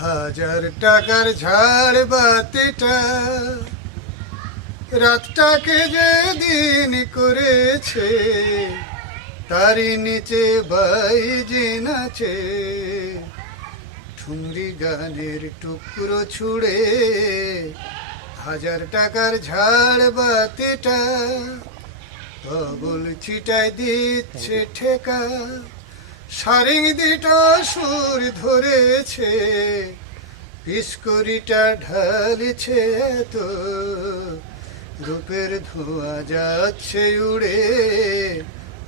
হাজার টাকার ঝাড় বাতিটা রাতটাকে যে দিন করেছে তারই নিচে বাইজি নাচে। ঠুমরি গানের টুকরো ছুড়ে হাজার টাকার ঝাড় বাতিটা পাগল ছিটায় দিচ্ছে ঠেকা। সারিং দিটা সুর ধরেছে পিসকরিটা ঢালিছে তো রূপের ধোঁয়া যাচ্ছে উড়ে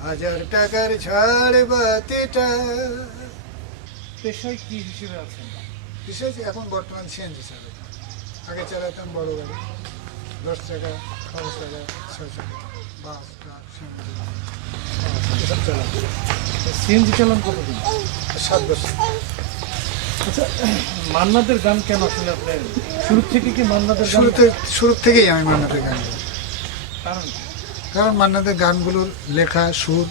হাজার টাকার ঝাড় বাতিটা। পেশায় কি হিসেবে আছেন? বিশেষ এখন বর্তমান সিএনজি চালাতাম আগে চালাতাম বড় গাড়ি দশ টাকা পাঁচ টাকা ছয় টাকা বাস ট্রাক সিএনজি চালান কতদিন? সাত বছর। আচ্ছা মান্নাদের গান কেন আসলে আপনার? শুরু থেকে কি মান্নাদের শুরুতে শুরু থেকেই আমি মান্নাদের গান। কারণ? কারণ মান্নাদের গানগুলোর লেখা সুর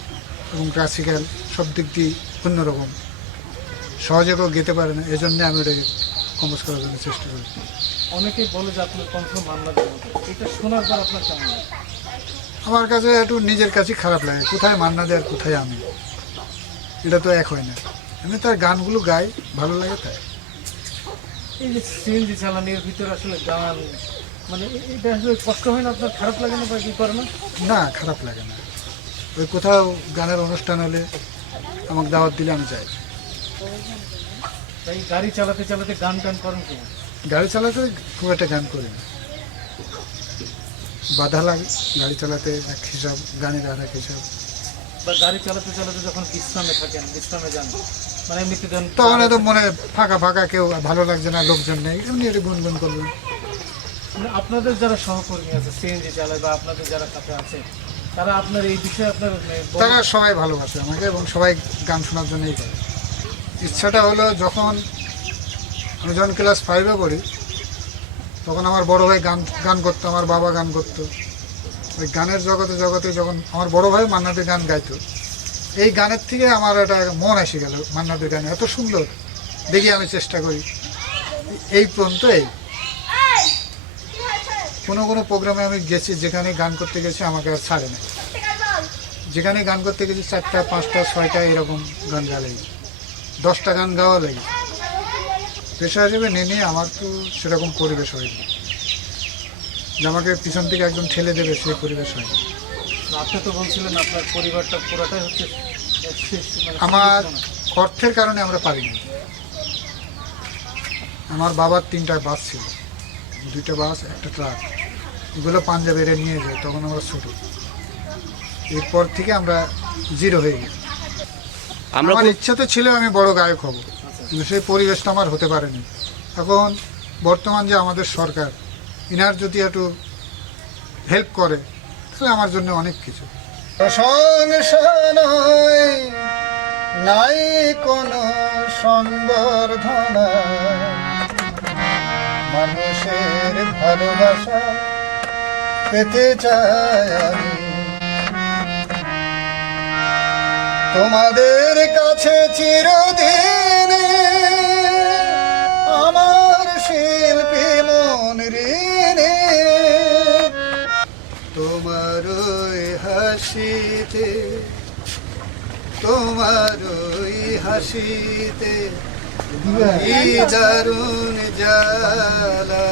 এবং ক্লাসিক্যাল সব দিক দিয়ে অন্যরকম। সহজে কেউ গেতে পারে না এজন্য আমি ওটাকে কম্পোজ করার জন্য চেষ্টা করি। অনেকেই বলে যে আপনার কণ্ঠ মান্নাদের মতো। এটা শোনার পর আপনার কেমন আমার কাছে একটু নিজের কাছে খারাপ লাগে কোথায় মান্না দেয় আর কোথায় আমি। এটা তো এক হয় না। আমি তার গানগুলো গাই ভালো লাগে তাই। এই যে সিএনজি চালানির ভিতরে আসলে গান মানে এটা আসলে কষ্ট হয় না? আপনার খারাপ লাগে না বা কি করে না? না খারাপ লাগে না। ওই কোথাও গানের অনুষ্ঠান হলে আমাকে দাওয়াত দিলে আমি যাই। তাই গাড়ি চালাতে চালাতে গান টান করেন গাড়ি চালাতে খুব একটা গান করি না। বাধা লাগে গাড়ি চালাতে এক হিসাব গানের আর এক হিসাব। বা গাড়ি চালাতে চালাতে যখন বিশ্রামে থাকেন বিশ্রামে যান মানে এমনিতে তখন তো মনে ফাঁকা ফাঁকা কেউ ভালো লাগছে না লোকজন নেই এমনি একটু গুনগুন করবেন মানে আপনাদের যারা সহকর্মী আছে সিএনজি চালায় বা আপনাদের যারা সাথে আছে তারা আপনার এই বিষয়ে আপনার মানে তারা সবাই ভালোবাসে আমাকে এবং সবাই গান শোনার জন্যই করে। ইচ্ছাটা হলো যখন আমি যখন ক্লাস ফাইভে পড়ি তখন আমার বড় ভাই গান গান করতো, আমার বাবা গান করতো। ওই গানের জগতে জগতে যখন আমার বড় ভাই মান্নাদের গান গাইতো, এই গানের থেকে আমার একটা মন এসে গেল মান্নাদের গান, এত সুন্দর। দেখি আমি চেষ্টা করি। এই পর্যন্ত এই। কোনো কোনো প্রোগ্রামে আমি গেছি, যেখানে গান করতে গেছি, আমাকে আর ছাড়ে না। যেখানে গান করতে গেছি, চারটা, পাঁচটা, ছয়টা এরকম গান গা লাগে। দশটা গান গাওয়া লাগে। পেশা হিসেবে নেনে আমার তো সেরকম পরিবেশ হয়নি। যে আমাকে পিছন থেকে একদম ঠেলে দেবে সেই পরিবেশ হয়নি। আপনি তো বলছিলেন আপনার পরিবারটা পুরোটাই হচ্ছে মানে আমার অর্থের কারণে আমরা পারিনি। আমার বাবার তিনটা বাস ছিল। দুইটা বাস একটা ট্রাক। এগুলো পাঞ্জাবেরে নিয়ে যায় তখন আমরা ছোটো। এরপর থেকে আমরা জিরো হয়ে গেছি। আমরা আমার ইচ্ছা তো ছিল আমি বড় গায়ক হব। কিন্তু সেই পরিবেশটা আমার হতে পারেনি। এখন বর্তমান যে আমাদের সরকার, ইনার যদি একটু হেল্প করে, তাহলে আমার জন্য অনেক কিছু। নাই কোনো সংবর্ধনা। মানুষের ভালোবাসা পেতে চাই আমি। তোমাদের কাছে চিরদিন তোমার ওই হাসিতে দারুণ জালা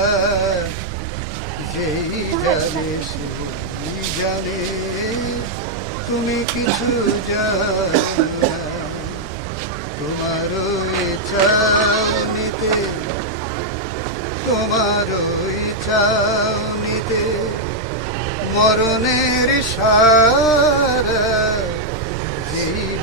যেই জানে সেই জানে তুমি কিছু জানো। তোমার ওই চাউনিতে তোমার ওই চাউনিতে মরণের সারা